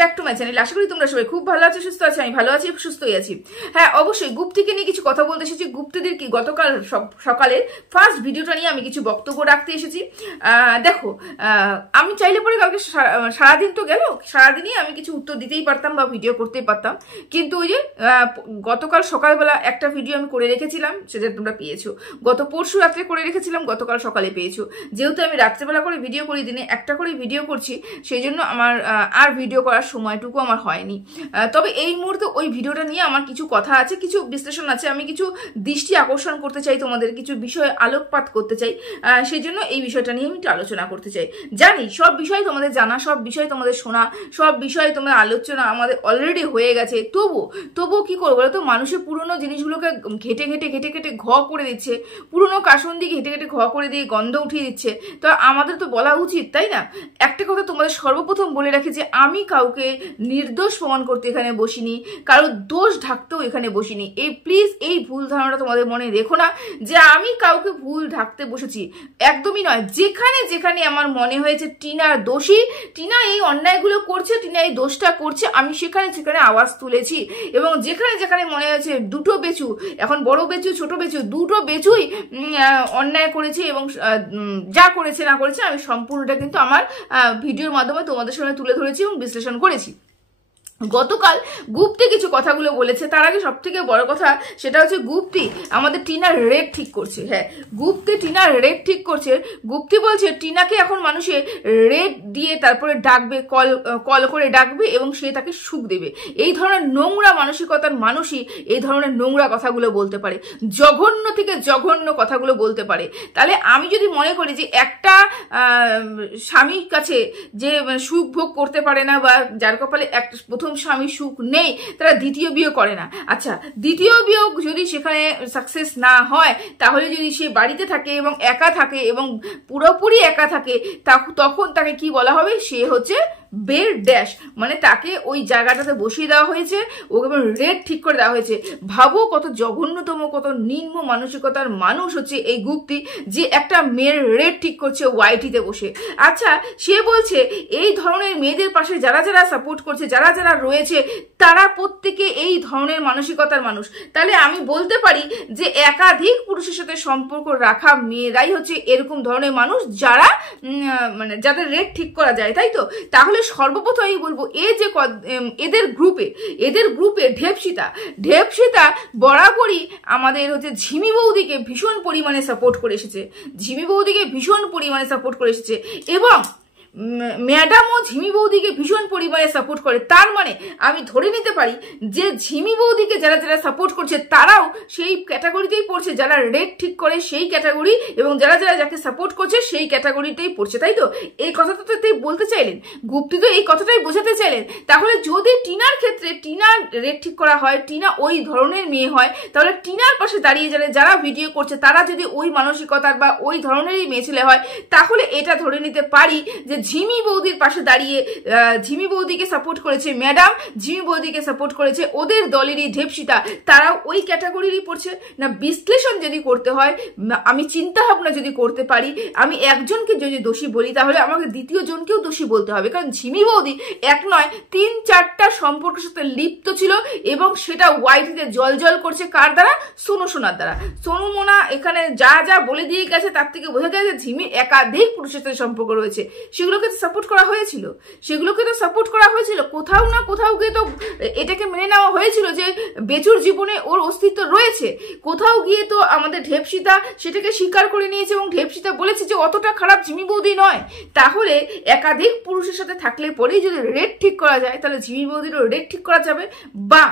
Back to my channel. আশা করি তোমরা সবাই খুব ভালো আছো, সুস্থ আছো। আমি ভালো আছি, সুস্থই আছি। হ্যাঁ, অবশ্যই গুপ্তিকে নিয়ে কিছু কথা বলতে এসেছি। গুপ্তিদের কি গতকাল সকালের ফার্স্ট ভিডিওটা নিয়ে আমি কিছু বক্তব্য রাখতে এসেছি। দেখো, আমি চাইলে পরে কালকে সারাদিন তো গেল, সারাদিনই আমি কিছু উত্তর দিতেই পারতাম বা ভিডিও করতেই পারতাম, কিন্তু ওই যে গতকাল সকালবেলা একটা ভিডিও আমি করে রেখেছিলাম, সেটা তোমরা পেয়েছো। গত পরশু রাত্রে করে রেখেছিলাম, গতকাল সকালে পেয়েছো। যেহেতু আমি রাত্রেবেলা করে ভিডিও করি, দিনে একটা করে ভিডিও করছি, সেই জন্য আমার আর ভিডিও করার সময়টুকু আমার হয়নি। তবে এই মুহূর্তে ওই ভিডিওটা নিয়ে আমার কিছু কথা আছে, কিছু বিশ্লেষণ আছে, আমি কিছু দৃষ্টি আকর্ষণ করতে চাই, তোমাদের কিছু বিষয়ে আলোকপাত করতে চাই। সেই জন্য এই বিষয়টা নিয়ে আমি একটু আলোচনা করতে চাই। জানি সব বিষয় তোমাদের জানা, সব বিষয় তোমাদের শোনা, সব বিষয়ে তোমার আলোচনা আমাদের অলরেডি হয়ে গেছে। তবুও কি করবো বলো তো, মানুষের পুরনো জিনিসগুলোকে ঘেটে ঘেটে ঘ করে দিচ্ছে, পুরনো কাসুন্দি ঘেটে ঘেটে ঘ করে দিয়ে গন্ধ উঠিয়ে দিচ্ছে। তো আমাদের তো বলা উচিত, তাই না? একটা কথা তোমাদের সর্বপ্রথম বলে রাখি যে আমি কাউকে নির্দোষ প্রমাণ করতে এখানে বসিনি, কারোর দোষ ঢাকতেও এখানে বসিনি। প্লিজ এই ভুল ধারণাটা তোমাদের মনে রেখো না যে আমি কাউকে ভুল ঢাকতে বসেছি, একদমই নয়। যেখানে যেখানে আমার মনে হয়েছে টিনা দোষী, টিনা এই অন্যায়গুলো করছে, টিনা এই দোষটা করছে, আমি সেখানে সেখানে আওয়াজ তুলেছি। এবং যেখানে যেখানে মনে হয়েছে দুটো বেচু, এখন বড় বেচু ছোট বেচু, দুটো বেচুই অন্যায় করেছে এবং যা করেছে না করেছে আমি সম্পূর্ণটা কিন্তু আমার ভিডিওর মাধ্যমে তোমাদের সামনে তুলে ধরেছি এবং বিশ্লেষণ করেছি। গতকাল গুপ্তি কিছু কথাগুলো বলেছে, তার আগে সব থেকে বড় কথা সেটা হচ্ছে গুপ্তি আমাদের টিনার রেট ঠিক করছে। হ্যাঁ, গুপ্তি টিনার রেট ঠিক করছে। গুপ্তি বলছে টিনাকে এখন মানুষে রেট দিয়ে তারপরে ডাকবে, কল করে ডাকবে এবং সে তাকে সুখ দেবে। এই ধরনের নোংরা মানসিকতার মানুষই এই ধরনের নোংরা কথাগুলো বলতে পারে, জঘন্য থেকে জঘন্য কথাগুলো বলতে পারে। তাহলে আমি যদি মনে করি যে একটা স্বামীর কাছে যে সুখ ভোগ করতে পারে না, বা যার কপালে একটা প্রথম স্বামী সুখ নেই, তারা দ্বিতীয় বিয়ে করে না। আচ্ছা, দ্বিতীয় বিয়ে যদি সেখানে সাকসেস না হয়, তাহলে যদি সে বাড়িতে থাকে এবং একা থাকে এবং পুরোপুরি একা থাকে, তখন তাকে কি বলা হবে? সে হচ্ছে বের ড্যাশ, মানে তাকে ওই জায়গাটাতে বসিয়ে দেওয়া হয়েছে, ওকে রেট ঠিক করে দেওয়া হয়েছে। ভাবো কত জঘন্যতম, কত নিম্ন মানসিকতার মানুষ হচ্ছে এই গুপ্তি, যে একটা মেয়ের রেট ঠিক করছে ওয়াইটিতে বসে। আচ্ছা, সে বলছে এই ধরনের মেয়েদের পাশে যারা যারা সাপোর্ট করছে, যারা যারা রয়েছে, তারা প্রত্যেকে এই ধরনের মানসিকতার মানুষ। তাহলে আমি বলতে পারি যে একাধিক পুরুষের সাথে সম্পর্ক রাখা মেয়েরাই হচ্ছে এরকম ধরনের মানুষ, যারা মানে যাদের রেট ঠিক করা যায়, তাই তো? তাহলে সর্বপ্রথম আমি বলবো এদের গ্রুপে ঢেপসিতা বরাবরই আমাদের হচ্ছে ঝিমি বৌদিকে ভীষণ পরিমাণে সাপোর্ট করে এসেছে, এবং ম্যাডামও ঝিমি বৌদিকে ভীষণ পরিমাণে সাপোর্ট করে। তার মানে আমি ধরে নিতে পারি যে ঝিমি বৌদিকে যারা যারা সাপোর্ট করছে তারাও সেই ক্যাটাগরিতেই পড়ছে, যারা রেট ঠিক করে সেই ক্যাটাগরি, এবং যারা যারা যাকে সাপোর্ট করছে সেই ক্যাটাগরিতেই পড়ছে, তাই তো? এই কথাটা তো বলতে চাইলেন গুপ্তি, তো এই কথাটাই বোঝাতে চাইলেন। তাহলে যদি টিনার ক্ষেত্রে টিনার রেট ঠিক করা হয়, টিনা ওই ধরনের মেয়ে হয়, তাহলে টিনার পাশে দাঁড়িয়ে যারা ভিডিও করছে তারা যদি ওই মানসিকতার বা ওই ধরনেরই মেয়ে ছেলে হয়, তাহলে এটা ধরে নিতে পারি যে ঝিমি বৌদির পাশে দাঁড়িয়ে ঝিমি বৌদিকে সাপোর্ট করেছে ম্যাডাম, ঝিমি বৌদিকে সাপোর্ট করেছে ওদের দলেরই ঢেপসিতা, তারাও ওই ক্যাটাগরিরই পড়ছে না। বিশ্লেষণ যদি করতে হয়, আমি চিন্তা ভাবনা যদি করতে পারি, আমি একজনকে যদি দোষী বলি, তাহলে আমাকে দ্বিতীয় জনকেও দোষী বলতে হবে। কারণ ঝিমি বৌদি এক নয় 3-4টা সম্পর্কের সাথে লিপ্ত ছিল, এবং সেটা ওয়াইটিতে জল করছে কার দ্বারা? সোনু সোনার দ্বারা। সোনু মোনা এখানে যা যা বলে দিয়ে গেছে তার থেকে বোঝা যায় যে ঝিমির একাধিক পুরুষের সাথে সম্পর্ক রয়েছে। সেগুলোকে তো সাপোর্ট করা হয়েছিল, কোথাও না কোথাও গিয়ে তো এটাকে মেনে নেওয়া হয়েছিল যে বেচুর জীবনে ওর অস্তিত্ব রয়েছে। কোথাও গিয়ে তো আমাদের ঢেপসিতা সেটাকে স্বীকার করে নিয়েছে, এবং ঢেপসিতা বলেছে যে অতটা খারাপ ঝিমি বৌদি নয়। তাহলে একাধিক পুরুষের সাথে থাকলে পরেই যদি রেট ঠিক করা যায়, তাহলে ঝিমি বৌদিরও রেট ঠিক করা যাবে, বা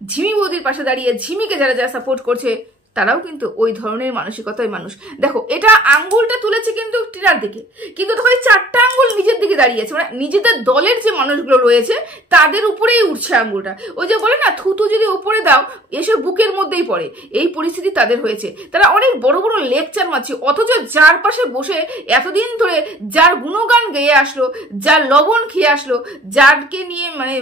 ঝিমি বৌদির পাশে দাঁড়িয়ে ঝিমিকে যারা যারা সাপোর্ট করছে তারাও কিন্তু ওই ধরনের মানসিকতার মানুষ। দেখো, এটা আঙ্গুলটা তুলেছে কিন্তু টিনার দিকে, কিন্তু তখন 4টা আঙ্গুল নিজের দিকে দাঁড়িয়েছে, মানে নিজেদের দলের যে মানুষগুলো রয়েছে তাদের উপরেই উঠছে আঙ্গুলটা। ওই যে বলে না, থুতু যদি উপরে দাও এসে বুকের মধ্যেই পড়ে, এই পরিস্থিতি তাদের হয়েছে। তারা অনেক বড় বড় লেকচার মারছে, অথচ যার পাশে বসে এতদিন ধরে যার গুণগান গেয়ে আসলো, যার লবণ খেয়ে আসলো, যারকে নিয়ে মানে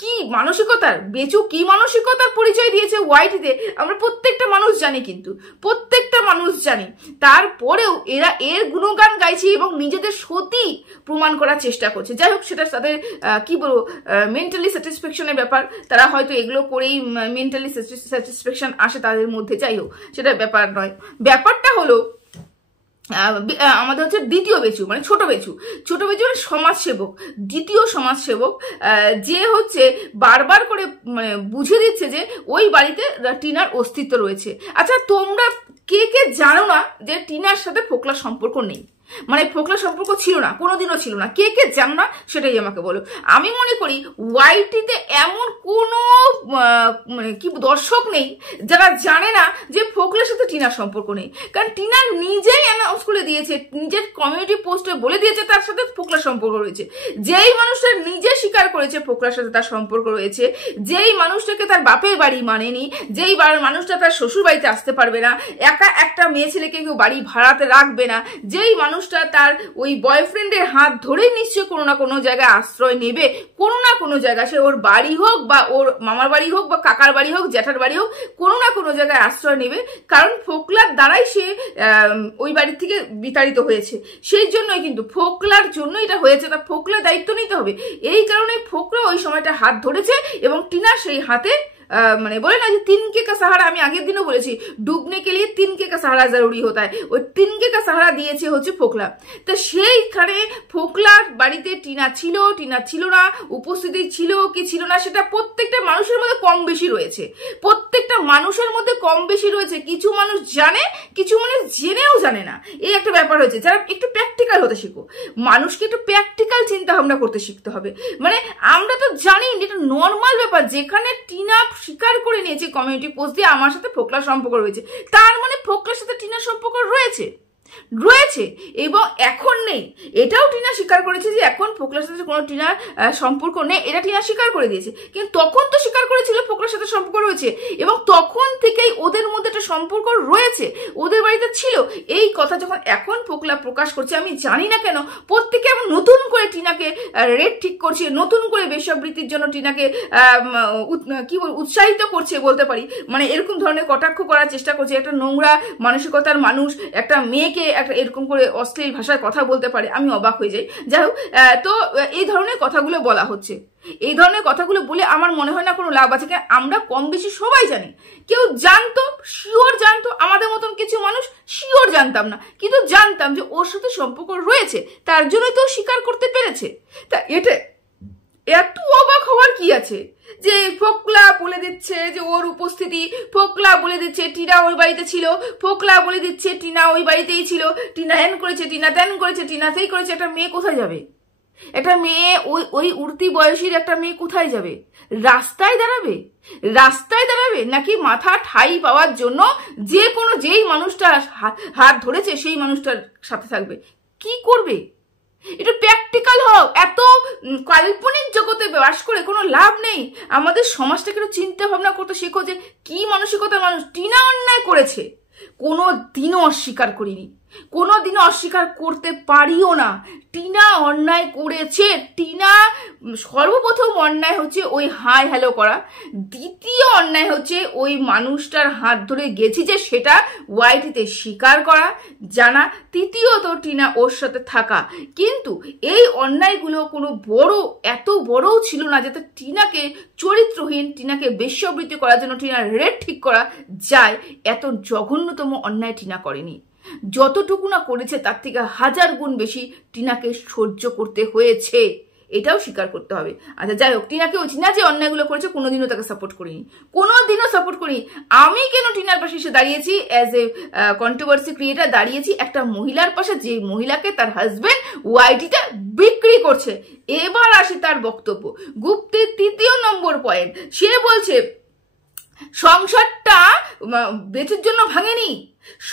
কি মানসিকতার বেচু, কি মানসিকতার পরিচয় দিয়েছে ওয়াইটিতে, আমরা প্রত্যেকটা মানুষ মানুষ জানে, কিন্তু প্রত্যেকটা মানুষ জানে, তারপরেও এরা এর গুণগান গাইছে এবং নিজেদের সতী প্রমাণ করার চেষ্টা করছে। যাই হোক, সেটা তাদের কি বলবো মেন্টালি স্যাটিসফ্যাকশনের ব্যাপার, তারা হয়তো এগুলো করেই মেন্টালি স্যাটিসফ্যাকশন আসে তাদের মধ্যে। যাই হোক, সেটা ব্যাপার নয়। ব্যাপারটা হলো আমাদের হচ্ছে দ্বিতীয় বেচু, মানে ছোট বেচু মানে সমাজসেবক, দ্বিতীয় সমাজসেবক, যে হচ্ছে বারবার করে মানে বুঝে দিচ্ছে যে ওই বাড়িতে টিনার অস্তিত্ব রয়েছে। আচ্ছা, তোমরা কে কে জানো না যে টিনার সাথে ফোকলার সম্পর্ক নেই, মানে ফোকলার সম্পর্ক ছিল না, কোনোদিনও ছিল না? কে কে জানো না সেটাই আমাকে বলো। আমি মনে করি ওয়াইটিতে এমন কোনো মানে কি দর্শক নেই যারা জানে না যে ফোকলার সাথে টিনার সম্পর্ক নেই, কারণ টিনা নিজেই অ্যানাউন্স করে দিয়েছে, নিজের কমিউনিটি পোস্টে বলে দিয়েছে তার সাথে ফোকলার সম্পর্ক রয়েছে। যেই মানুষটা নিজে স্বীকার করেছে ফোকলার সাথে তার সম্পর্ক রয়েছে, যেই মানুষটাকে তার বাপের বাড়ি মানেনি, যেই মানুষটা তার শ্বশুর বাড়িতে আসতে পারবে না, একা একটা মেয়ে ছেলেকে কেউ বাড়ি ভাড়াতে রাখবে না, যেই মানুষটা তার ওই বয়ফ্রেন্ডের হাত ধরেই নিশ্চয় কোনো না কোনো জায়গায় আশ্রয় নেবে, কোনো না কোনো জায়গায়, সে ওর বাড়ি হোক বা ওর মামার বাড়ি হোক বা কাকার বাড়ি হোক জ্যাঠার বাড়ি হোক, কোনো না কোনো জায়গায় আশ্রয় নেবে, কারণ ফোকলার দ্বারাই সে ওই বাড়ির থেকে বিতাড়িত হয়েছে। সেই জন্যই কিন্তু ফোকলার জন্য এটা হয়েছে, তা ফোকলার দায়িত্ব নিতে হবে। এই কারণে ফোকলা ওই সময়টা হাত ধরেছে এবং টিনা সেই হাতে মানে বলে না যে তিনকে কা সাহারা, আমি আগের দিনও বলেছি ডুবনে কে লিয়ে তিনকে কা সাহারা জরুরি হতা হয়, ওই তিনকে কা সাহারা দিয়েছে হচ্ছে ফোকলা। তো সেইখানে ফোকলার বাড়িতে টিনা ছিল না, উপস্থিতি ছিল কি ছিল না সেটা প্রত্যেকটা মানুষের মধ্যে কম বেশি রয়েছে, প্রত্যেকটা মানুষের মধ্যে কম বেশি রয়েছে। কিছু মানুষ জানে, কিছু মানুষ জেনেও জানে না, এই একটা ব্যাপার হয়েছে। যারা একটু প্র্যাকটিক্যাল হতে শিখো, মানুষকে একটু প্র্যাকটিক্যাল চিন্তা ভাবনা করতে শিখতে হবে। মানে আমরা তো জানি এটা নর্মাল ব্যাপার, যেখানে টিনা স্বীকার করে নিয়েছে কমিউনিটি পোস্ট দিয়ে আমার সাথে ফোকলার সম্পর্ক রয়েছে, তার মানে ফোকলার সাথে টিনার সম্পর্ক রয়েছে এবং এখন নেই। এটাও টিনা স্বীকার করেছে যে এখন ফোকলার সাথে কোনো টিনার সম্পর্ক নেই, এটা টিনা স্বীকার করে দিয়েছে। কিন্তু তখন তো স্বীকার করেছিল ফোকলার সাথে সম্পর্ক রয়েছে এবং তখন থেকেই ওদের মধ্যে একটা সম্পর্ক রয়েছে, ওদের বাড়িতে ছিল। এই কথা যখন এখন ফোকলা প্রকাশ করছে, আমি জানি না কেন প্রত্যেকে এখন নতুন করে টিনাকে রেট ঠিক করছে, নতুন করে বেশ্যাবৃত্তির জন্য টিনাকে কি উৎসাহিত করছে বলতে পারি, মানে এরকম ধরনের কটাক্ষ করার চেষ্টা করছে। একটা নোংরা মানসিকতার মানুষ একটা মেয়েকে একটা এরকম করে অশ্লীল ভাষায় কথা বলতে পারে, আমি অবাক হয়ে যাই। যাই হোক, তো এই ধরনের কথাগুলো বলা হচ্ছে, এই ধরনের কথাগুলো বলে আমার মনে হয় না কোনো লাভ আছে। আমরা কম বেশি সবাই জানি, কেউ জানতো, শিওর জানতো, আমাদের মতন কিছু মানুষ শিওর জানতাম না, কিন্তু জানতাম যে ওর সাথে সম্পর্ক রয়েছে, তার জন্যই তো স্বীকার করতে পেরেছে। তা এটা এত অবাক হওয়ার কি আছে যে ফোকলা বলে দিচ্ছে যে ওর উপস্থিতি, ফোকলা বলে দিচ্ছে টিনা ওই বাড়িতে ছিল, ফোকলা বলে দিচ্ছে টিনা ওই বাড়িতেই ছিল, টিনা হ্যান করেছে, টিনা ত্যান করেছে, টিনা সেই করেছে। একটা মেয়ে কোথায় যাবে? একটা মেয়ে ওই উঠতি বয়সীর একটা মেয়ে কোথায় যাবে? রাস্তায় দাঁড়াবে নাকি মাথা ঠাই পাওয়ার জন্য যেই মানুষটা হাত ধরেছে সেই মানুষটার সাথে থাকবে? কি করবে? এটা প্র্যাকটিক্যাল হও। এত কাল্পনিক জগতে বাস করে কোনো লাভ নেই। আমাদের সমাজটাকে একটু চিন্তা ভাবনা করতে শেখো যে কি মানসিকতার মানুষ। টিনা অন্যায় করেছে, কোনো দিনও অস্বীকার করিনি, কোনো দিনও অস্বীকার করতে পারিও না। টিনা অন্যায় করেছে। টিনা সর্বপ্রথম অন্যায় হচ্ছে ওই হাই হ্যালো করা, দ্বিতীয় অন্যায় হচ্ছে ওই মানুষটার হাত ধরে গেছি যে সেটা ওয়াইটিতে স্বীকার করা, জানা, তৃতীয়ত টিনা ওর সাথে থাকা। কিন্তু এই অন্যায়গুলো কোনো এত বড়ও ছিল না যাতে টিনাকে চরিত্রহীন, টিনাকে বেশ্যাবৃত্তি করার জন্য টিনার রেট ঠিক করা যায়। এত জঘন্যতম অন্যায় টিনা করেনি। যতটুকু না করেছে তার থেকে 1000 গুণ বেশি টিনাকে সহ্য করতে হয়েছে, এটাও স্বীকার করতে হবে। আচ্ছা যাই হোক, টিনা যে অন্যায়গুলো করেছে কোনোদিনও তাকে সাপোর্ট করিনি, কোনোদিনও সাপোর্ট করিনি। আমি কেন টিনার পাশে এসে দাঁড়িয়েছি, অ্যাজ এ কন্ট্রোভার্সি ক্রিয়েটার দাঁড়িয়েছি একটা মহিলার পাশে, যে মহিলাকে তার হাজবেন্ড ওয়াইটিটা বিক্রি করছে। এবার আসি তার বক্তব্য। গুপ্তের 3 নম্বর পয়েন্ট, সে বলছে সংসারটা বেচের জন্য ভাঙেনি,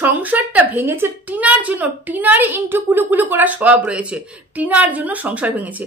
সংসারটা ভেঙেছে টিনার জন্য। টিনারই ইন্টু কুলুকুলু করা সব রয়েছে, টিনার জন্য সংসার ভেঙেছে।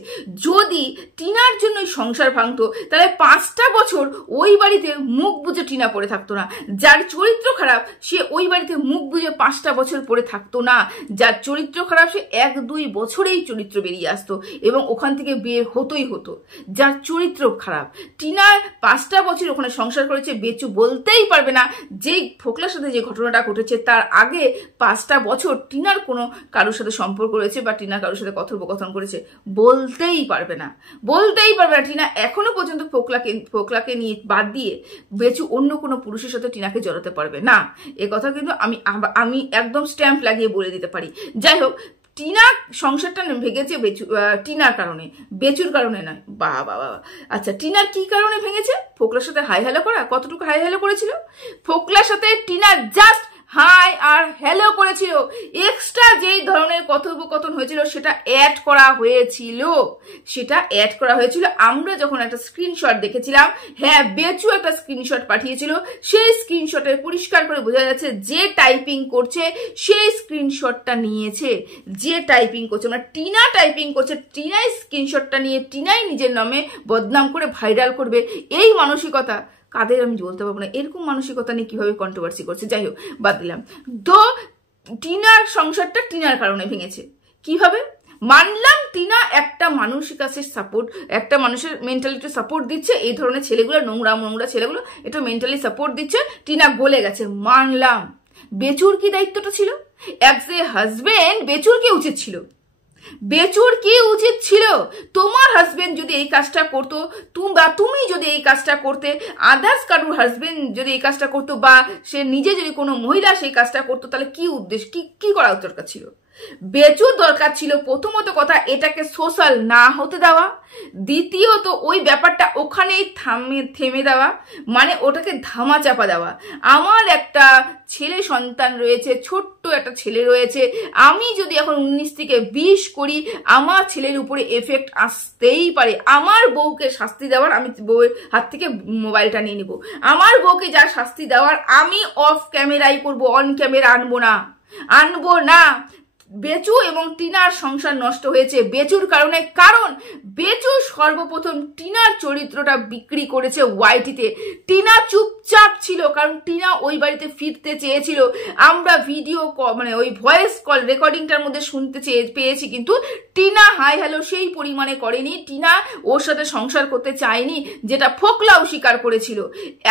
যদি টিনার জন্য সংসার ভাঙতো তাহলে 5টা বছর ওই বাড়িতে মুখ বুজে টিনা পড়ে থাকতো না। যার চরিত্র খারাপ সে ওই বাড়িতে মুখ বুজে 5টা বছর পড়ে থাকতো না। যার চরিত্র খারাপ সে 1-2 বছরেই চরিত্র বেরিয়ে আসতো এবং ওখান থেকে বের হতোই হতো। যার চরিত্র খারাপ, টিনা 5টা বছর ওখানে সংসার করেছে, বেচু বলতেই পারবে না যে ফোকলার সাথে যে ঘটনাটা ঘটেছে তার আগে 5টা বছর টিনার কোনো কারোর সাথে সম্পর্ক রয়েছে বা টিনা কারোর সাথে কথোপকথন করেছে, বলতেই পারবে না। টিনা এখনো পর্যন্ত ফোকলাকে নিয়ে বাদ দিয়ে বেচু অন্য কোনো পুরুষের সাথে টিনাকে জড়াতে পারবে না। এ কথা কিন্তু আমি একদম স্ট্যাম্প লাগিয়ে বলে দিতে পারি। যাই হোক, টিনা সংসারটা ভেঙেছে টিনার কারণে, বেচুর কারণে নয়। বাবা। আচ্ছা, টিনার কি কারণে ভেঙেছে? ফোকলার সাথে হাই হ্যালো করা। কতটুকু হাই হ্যালো করেছিল? ফোকলার সাথে টিনা জাস্ট হাই আর হ্যালো করেছিল। এক্সট্রা যেই ধরনের কথোপকথন হয়েছিল সেটা অ্যাড করা হয়েছিল। আমরা যখন একটা স্ক্রিনশট দেখেছিলাম, হ্যাঁ বেচু একটা স্ক্রিনশট পাঠিয়েছিল, সেই স্ক্রিনশটে পরিষ্কার করে বোঝা যাচ্ছে যে টাইপিং করছে সেই স্ক্রিনশটটা নিয়েছে। যে টাইপিং করছে মানে টিনা টাইপিং করছে, টিনাই স্ক্রিনশটটা নিয়ে টিনাই নিজের নামে বদনাম করে ভাইরাল করবে। এই মানসিকতা কাদের আমি বলতে পারবো না, এরকম মানসিকতা নিয়ে কিভাবে কন্ট্রোভার্সি করছে। যাই হোক, বাদ দিলাম। তো টিনার সংসারটা টিনার কারণে ভেঙেছে। কিভাবে? মানলাম টিনা একটা মানুষের কাছে সাপোর্ট, একটা মানুষের মেন্টালিটি সাপোর্ট দিচ্ছে, এই ধরনের ছেলেগুলো নোংরা ছেলেগুলো একটু মেন্টালি সাপোর্ট দিচ্ছে, টিনা গলে গেছে, মানলাম। বেচুর কি দায়িত্বটা ছিল? অ্যাজ এ হাজবেন্ড বেচুর কি উচিত ছিল? তোমার হাজবেন্ড যদি এই কাজটা করতো, তুমি যদি এই কাজটা করতে, আদার্স কারুর হাজবেন্ড যদি এই কাজটা করতো, বা সে নিজে যদি কোনো মহিলা সেই কাজটা করতো, তাহলে কি উদ্দেশ্য, কি করা দরকার ছিল? বেচুর দরকার ছিল প্রথমত কথা এটাকে সোশ্যাল না হতে দেওয়া, দ্বিতীয়ত ওই ব্যাপারটা ওখানেই থেমে দেওয়া, মানে ওটাকে ধামাচাপা দেওয়া। আমার একটা ছেলে সন্তান রয়েছে, ছোট্ট একটা ছেলে রয়েছে, আমি যদি এখন 19 থেকে 20 করি, আমার ছেলের উপরে এফেক্ট আসতেই পারে। আমার বউকে শাস্তি দেওয়ার, আমি বউয়ের হাত থেকে মোবাইলটা নিয়ে নিব, আমার বউকে যা শাস্তি দেওয়ার আমি অফ ক্যামেরাই করবো, অন ক্যামেরা আনবো না। বেচু এবং টিনার সংসার নষ্ট হয়েছে বেচুর কারণে, কারণ বেচু সর্বপ্রথম টিনার চরিত্রটা বিক্রি করেছে ওয়াইটিতে। টিনা চুপচাপ ছিল কারণ টিনা ওই বাড়িতে ফিরতে চেয়েছিল। আমরা ভিডিও মানে ওই ভয়েস কল রেকর্ডিংটার মধ্যে শুনতে পেয়েছি, কিন্তু টিনা হাই হ্যালো সেই পরিমাণে করেনি, টিনা ওর সাথে সংসার করতে চায়নি, যেটা ফোকলাও স্বীকার করেছিল।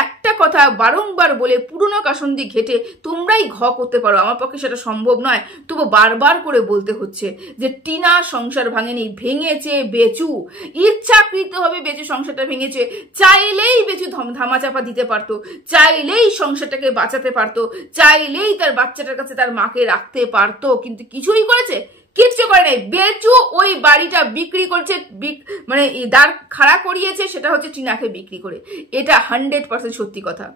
একটা কথা বারংবার বলে পুরনো কাসন্দি ঘেটে তোমরাই করতে পারো, আমার পক্ষে সেটা সম্ভব নয়, তবু বারবার করে বলতে হচ্ছে যে টিনা সংসার ভাঙেনি, ভেঙেছে বেচু। ইচ্ছাকৃতভাবে বেচু সংসারটা ভেঙেছে। চাইলেই বেচু ধামাচাপা দিতে পারতো, চাইলেই সংসারটাকে বাঁচাতে পারতো, চাইলেই তার বাচ্চাটার কাছে তার মাকে রাখতে পারতো, কিন্তু কিছুই করেছে? কিচ্ছু করে নাই। বেচু ওই বাড়িটা বিক্রি করছে, মানে দাঁড় খাড়া করিয়েছে, সেটা হচ্ছে টিনাকে বিক্রি করে। এটা 100% সত্যি কথা।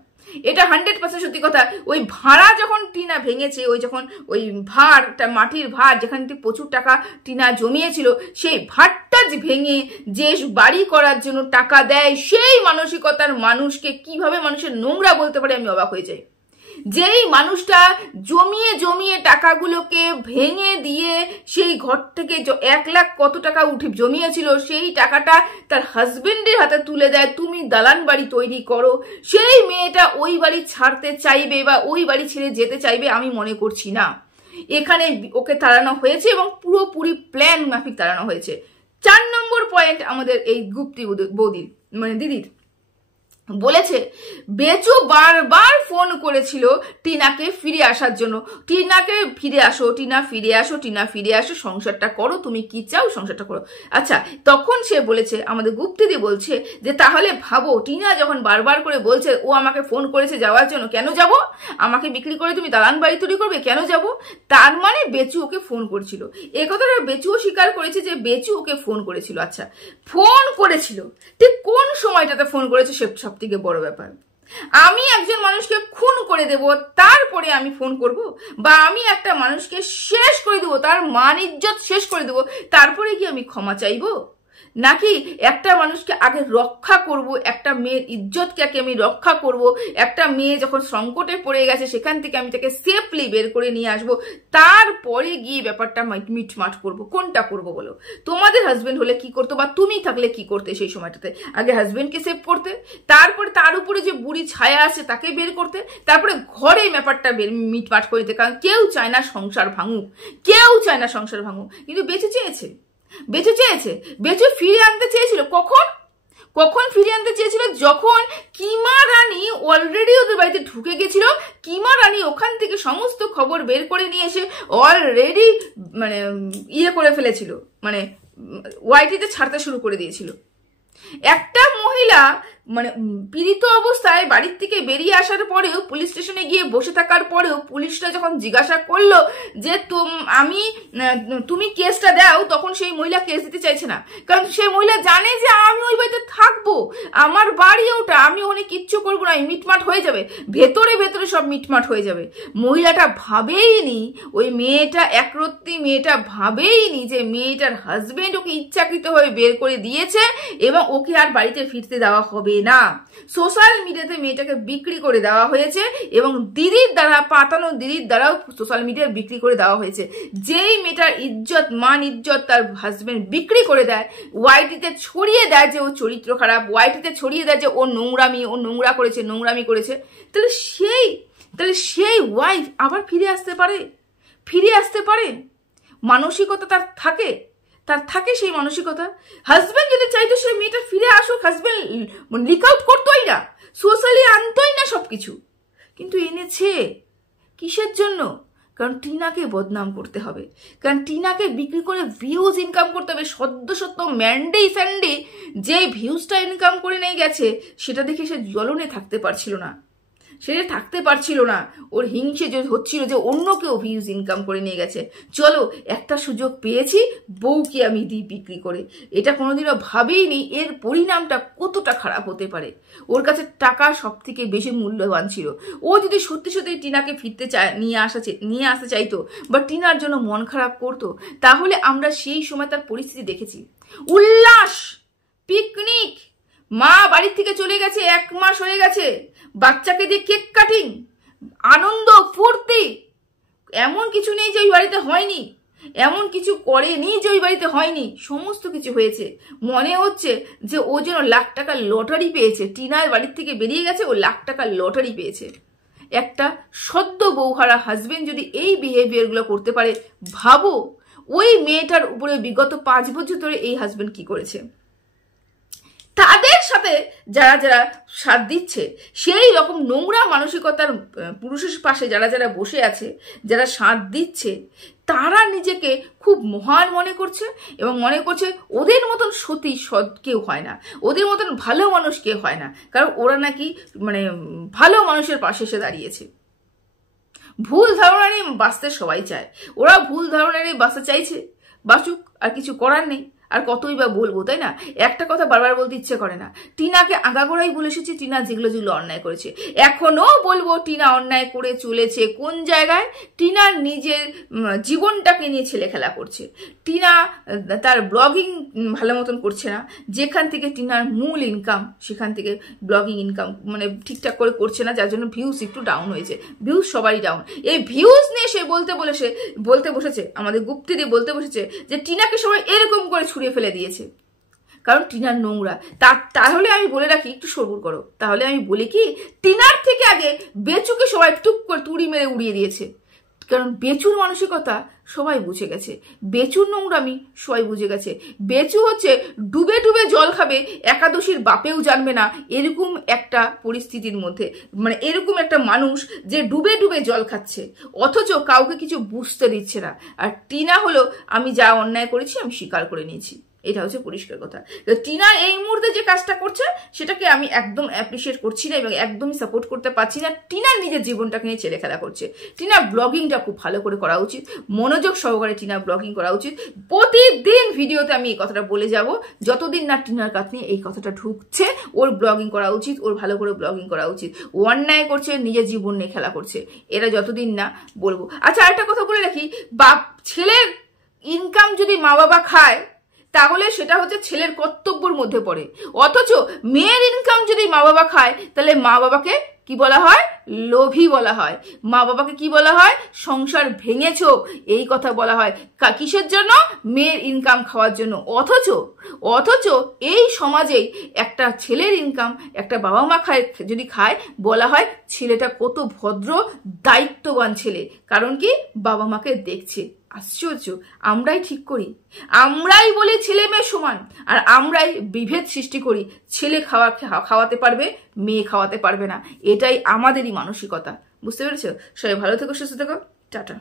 ওই ভাড়া যখন টিনা ভেঙেছে, ওই ভাড়টা মাটির ভাড়, যেখানে প্রচুর টাকা টিনা জমিয়েছিল, সেই ভাড়টা ভেঙে যে বাড়ি করার জন্য টাকা দেয়, সেই মানসিকতার মানুষকে কিভাবে মানুষের নোংরা বলতে পারে আমি অবাক হয়ে যাই। যেই মানুষটা জমিয়ে টাকাগুলোকে ভেঙে দিয়ে সেই ঘর থেকে 1 লাখ কত টাকা জমিয়েছিল, সেই টাকাটা তার হাজবেন্ডের হাতে তুলে দেয়, তুমি দালান বাড়ি তৈরি করো, সেই মেয়েটা ওই বাড়ি ছাড়তে চাইবে বা ওই বাড়ি ছেড়ে যেতে চাইবে আমি মনে করছি না। এখানে ওকে তাড়ানো হয়েছে এবং পুরোপুরি প্ল্যান মাফিক তাড়ানো হয়েছে। 4 নম্বর পয়েন্ট আমাদের এই গুপ্তি বৌদির, মানে দিদির, বলেছে বেচু বারবার ফোন করেছিল টিনাকে ফিরে আসার জন্য, টিনাকে ফিরে আসো, টিনা ফিরে আসো, সংসারটা করো, তুমি কি চাও সংসারটা করো। আচ্ছা, তখন সে বলেছে, আমাদের গুপ্তিদি বলছে যে তাহলে ভাবো, টিনা যখন বারবার করে বলছে ও আমাকে ফোন করেছে যাওয়ার জন্য, কেন যাব? আমাকে বিক্রি করে তুমি দালান বাড়ি তৈরি করবে, কেন যাব? তার মানে বেচু ওকে ফোন করেছিল। এই কথাটা বেচুও স্বীকার করেছে যে বেচু ওকে ফোন করেছিল। আচ্ছা, ফোন করেছিল, ঠিক কোন সময়টাতে ফোন করেছে সে সব থেকে বড় ব্যাপার। আমি একজন মানুষকে খুন করে দেব, তারপরে আমি ফোন করব, বা আমি একটা মানুষকে শেষ করে দেবো, তার মান ইজ্জত শেষ করে দেবো, তারপরে কি আমি ক্ষমা চাইবো? নাকি একটা মানুষকে আগে রক্ষা করব, একটা মেয়ের ইজ্জতকে আগে আমি রক্ষা করব, একটা মেয়ে যখন সংকটে পড়ে গেছে সেখান থেকে আমি তাকে সেফলি বের করে নিয়ে আসবো, তারপরে গিয়ে ব্যাপারটা মিটমাট করব? কোনটা করব বলো? তোমাদের হাজবেন্ড হলে কি করতো, বা তুমি থাকলে কি করতে সেই সময়টাতে? আগে হাজবেন্ডকে সেভ করতে, তারপরে তার উপরে যে বুড়ি ছায়া আছে তাকে বের করতে, তারপরে ঘরে ব্যাপারটা মিটমাট করে দিতে। কারণ কেউ চায় না সংসার ভাঙুক, কেউ চায় না সংসার ভাঙুক। কিন্তু বেঁচে চেয়েছে, বেঁচে ফিরে আনতে চেয়েছিল। কখন ফিরিয়ে আনতে চেয়েছিল? যখন কিমা রানী অলরেডি ওদের বাড়িতে ঢুকে গেছিল। কিমা রানী ওখান থেকে সমস্ত খবর বের করে নিয়ে এসে অলরেডি মানে করে ফেলেছিল, মানে ওয়াইটিতে ছাড়তে শুরু করে দিয়েছিল। একটা মহিলা মানে পীড়িত অবস্থায় বাড়ির থেকে বেরিয়ে আসার পরেও, পুলিশ স্টেশনে গিয়ে বসে থাকার পরেও পুলিশরা যখন জিজ্ঞাসা করলো যে তুমি কেসটা দাও, তখন সেই মহিলা কেস দিতে চাইছে না। কারণ সেই মহিলা জানে যে আমি ওই বাড়িতে থাকবো, আমার বাড়ি ওটা, আমি ওখানে কিচ্ছু করবো না, মিটমাট হয়ে যাবে, ভেতরে ভেতরে সব মিটমাট হয়ে যাবে। মহিলাটা ভাবেইনি, ওই মেয়েটা একরত্তি মেয়েটা ভাবেইনি যে মেয়েটার হাজবেন্ড ওকে ইচ্ছাকৃতভাবে বের করে দিয়েছে এবং ওকে আর বাড়িতে ফিরতে দেওয়া হবে না। সোশ্যাল মিডিয়াতে মেয়েটাকে বিক্রি করে দেওয়া হয়েছে এবং দিদির দ্বারা, পাতানো দিদির দ্বারাও সোশ্যাল মিডিয়ায় বিক্রি করে দেওয়া হয়েছে। যেই মেয়েটার ইজ্জত, মান ইজ্জত তার হাজবেন্ড বিক্রি করে দেয়, ওয়াইটিতে ছড়িয়ে দেয় যে ও চরিত্র খারাপ, ওয়াইটিতে ছড়িয়ে দেয় যে ও নোংরা করেছে, তাহলে সেই ওয়াইফ আবার ফিরে আসতে পারে? মানসিকতা তার থাকে সেই মানসিকতা। হাজবেন্ড যদি চাইতো সেই মেয়েটা ফিরে আসুক, হাজবেন্ড লিক আউট করতোই না, সোশ্যালি আনতোই না সবকিছু। কিন্তু এনেছে কিসের জন্য? কারণ টিনাকে বদনাম করতে হবে, কারণ টিনাকে বিক্রি করে ভিউজ ইনকাম করতে হবে। সদ্য ম্যান্ডে স্যান্ডে যে ভিউজটা ইনকাম করে নিয়ে গেছে, সেটা দেখে সে জ্বলনে থাকতে পারছিল না। ওর হিংসে যে হচ্ছিল যে অন্য কেউ ভিউজ ইনকাম করে নিয়ে গেছে, চলো একটা সুযোগ পেয়েছি, বউকে আমি দিই বিক্রি করে। এটা কোনোদিনও ভাবেইনি এর পরিণামটা কতটা খারাপ হতে পারে। ওর কাছে টাকা সব থেকে বেশি মূল্যবান ছিল। ও যদি সত্যি টিনাকে নিয়ে আসতে চাইতো বা টিনার জন্য মন খারাপ করতো, তাহলে আমরা সেই সময় তার পরিস্থিতি দেখেছি। উল্লাস, পিকনিক, মা বাড়ির থেকে চলে গেছে, 1 মাস হয়ে গেছে, বাচ্চাকে দিয়ে কেক কাটিং, আনন্দ ফুর্তি, এমন কিছু নেই যে ওই বাড়িতে হয়নি, এমন কিছু করেনি যে ওই বাড়িতে হয়নি, সমস্ত কিছু হয়েছে। মনে হচ্ছে যে ও যেন লাখ টাকার লটারি পেয়েছে। টিনার বাড়ির থেকে বেরিয়ে গেছে, ও লাখ টাকার লটারি পেয়েছে। একটা সদ্য বউহারা হাজবেন্ড যদি এই বিহেভিয়ারগুলো করতে পারে, ভাবো ওই মেয়েটার উপরে বিগত 5 বছর ধরে এই হাজবেন্ড কি করেছে। তাদের সাথে যারা সাথ দিচ্ছে, সেই রকম নোংরা মানসিকতার পুরুষের পাশে যারা বসে আছে, যারা সাথ দিচ্ছে, তারা নিজেকে খুব মহান মনে করছে এবং মনে করছে ওদের মতন সতী সৎ কেউ হয় না, ওদের মতন ভালো মানুষ কেউ হয় না, কারণ ওরা নাকি মানে ভালো মানুষের পাশে এসে দাঁড়িয়েছে। ভুল ধারণা নিয়ে বাঁচতে সবাই চায়, ওরা ভুল ধারণা নিয়ে বাঁচতে চাইছে, বাঁচুক, আর কিছু করার নেই। আর কতই বা বলবো, তাই না? একটা কথা বারবার বলতে ইচ্ছে করে না। টিনাকে আগাগোড়াই বলে এসেছি টিনা যেগুলো অন্যায় করেছে, এখনো বলবো টিনা অন্যায় করে চলেছে। কোন জায়গায়? টিনার নিজের জীবনটাকে নিয়ে ছেলে খেলা করছে। টিনা তার ব্লগিং ভালো মতন করছে না, যেখান থেকে টিনার মূল ইনকাম, সেখান থেকে ব্লগিং ইনকাম মানে ঠিকঠাক করে করছে না, যার জন্য ভিউজ একটু ডাউন হয়েছে। ভিউজ সবারই ডাউন। এই ভিউজ নিয়ে সে বলতে বসেছে, আমাদের গুপ্তিদি বলতে বসেছে যে টিনাকে সবাই এরকম করে ছুড়ে ফেলে দিয়েছে, কারণ টিনার নোংরা। তাহলে আমি বলে রাখি, একটু সবুর করো, তাহলে আমি বলি কি, টিনার থেকে আগে বেচুকে সবাই টুক করে তুড়ি মেরে উড়িয়ে দিয়েছে। কারণ বেচুর মানসিকতা সবাই বুঝে গেছে, বেচুর নোংরামি সবাই বুঝে গেছে। বেচু হচ্ছে ডুবে ডুবে জল খাবে, একাদশীর বাপেও জানবে না, এরকম একটা পরিস্থিতির মধ্যে, মানে এরকম একটা মানুষ যে ডুবে ডুবে জল খাচ্ছে, অথচ কাউকে কিছু বুঝতে দিচ্ছে না। আর টিনা হলো, আমি যা অন্যায় করেছি আমি স্বীকার করে নিয়েছি, এটা হচ্ছে পরিষ্কার কথা। টিনা এই মুহূর্তে যে কাজটা করছে সেটাকে আমি একদম অ্যাপ্রিসিয়েট করছি না এবং একদমই সাপোর্ট করতে পারছি না। টিনা নিজের জীবনটাকে নিয়ে ছেলে খেলা করছে। টিনা ব্লগিংটা খুব ভালো করে করা উচিত, মনোযোগ সহকারে টিনা ব্লগিং করা উচিত। প্রতিদিন ভিডিওতে আমি এই কথাটা বলে যাব, যতদিন না টিনার কাছ নিয়ে এই কথাটা ঢুকছে, ওর ব্লগিং করা উচিত, ওর ভালো করে ব্লগিং করা উচিত। ও অন্যায় করছে, নিজের জীবন নিয়ে খেলা করছে, এরা যতদিন না বলবো। আচ্ছা, আরেকটা কথা বলে রাখি, ছেলের ইনকাম যদি মা বাবা খায়, তাহলে সেটা হচ্ছে ছেলের কর্তব্যের মধ্যে পড়ে। অথচ মেয়ের ইনকাম যদি মা বাবা খায় তাহলে মা বাবাকে কি বলা হয়? লোভী বলা হয়। মা বাবাকে কি বলা হয়? সংসার ভেঙেছো, এই কথা বলা হয়। কিসের জন্য? মেয়ের ইনকাম খাওয়ার জন্য। অথচ এই সমাজেই একটা ছেলের ইনকাম একটা বাবা মা যদি খায়, বলা হয় ছেলেটা কত ভদ্র দায়িত্ববান ছেলে। কারণ কি? বাবা মাকে দেখছে। আশ্চর্য! আমরাই ঠিক করি, আমরাই বলি ছেলে মেয়ে সমান, আর আমরাই বিভেদ সৃষ্টি করি। ছেলে খাওয়াতে পারবে, মেয়ে খাওয়াতে পারবে না। এটাই আমাদেরই মানসিকতা। বুঝতে পেরেছো? সবাই ভালো থেকো, সুস্থ থেকো, টাটা।